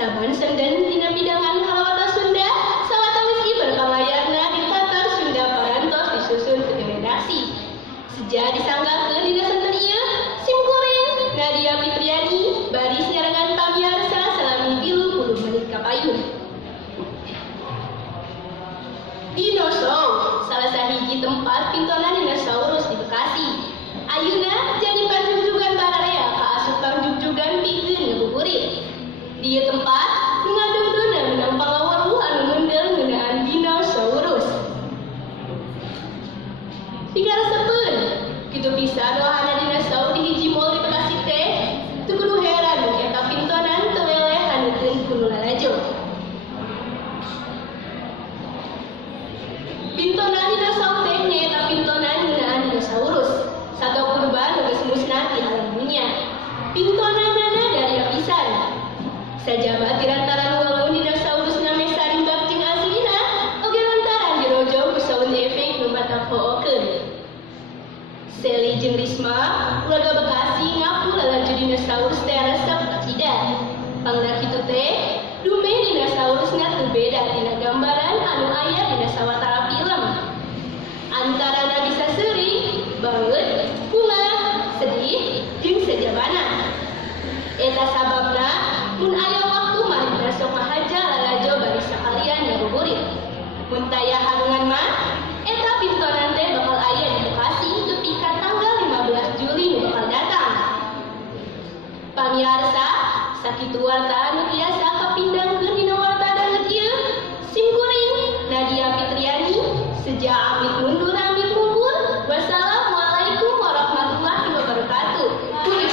Saban senden dina bidangan halawata Sunda, sawatawis ieu berkalayarna di tatar Sunda parantos disusun ke redaksi. Sejak disanggakeun dina santen ieu, simkuring Nadia Fitriani bari siarangan pamiarsa salami 30 menit kapayun. Dinosaur, salah sahiji tempat pintonan dinosaurus di Bekasi. Ayeuna jadi panjugjugan bararea ka asup pangjugjugan pikeun ngabuburit. Di tempat ngadengkeunna menang pangawaru anu mendel ngeunaan dinosaurus. Dikaresepeun, kitu pisan wahana dinosaur di hiji mall di Bekasi teh, teu kudu heran eta pintonan teu leleh hanukeun kuno lalajo. Pintonan dinosaur teh nyaeta pintonan ngeunaan dinosaurus. Sato kurban geus musnah di alam dunya. Pintonanna dari lapisan. Sajabat di lantaran walaupun dinosaurus name sarimbat jeung aslina, oge lantaran dirojong ku sound efek nu batak hookeun. Seli jeung Risma, ulaga Bekasi ngaku lalaju dinosaurus teh resep cidat. Pangna kitu teh, dume dinosaurusna teu beda tina gambaran anu aya dina sawatara film. Antarana bisa seuring, baeut, bunga, sedih, jeung sejabana. Eta sababna mun aya waktu mah sok ngahaja lalajo bari sakalian ngabuburit. Mun taya harungan mah, eta pintonan teh bakal aya di Bekasi tepi ka tanggal 15 Juli nu bakal datang. Pamirsa, sakitu warta anu tiasa kapindangkeun dina warta dangeut ieu. Simkuring Nadia Fitriani, sejak amit mundur amit mungkur. Wassalamualaikum warahmatullahi wabarakatuh. Kulis.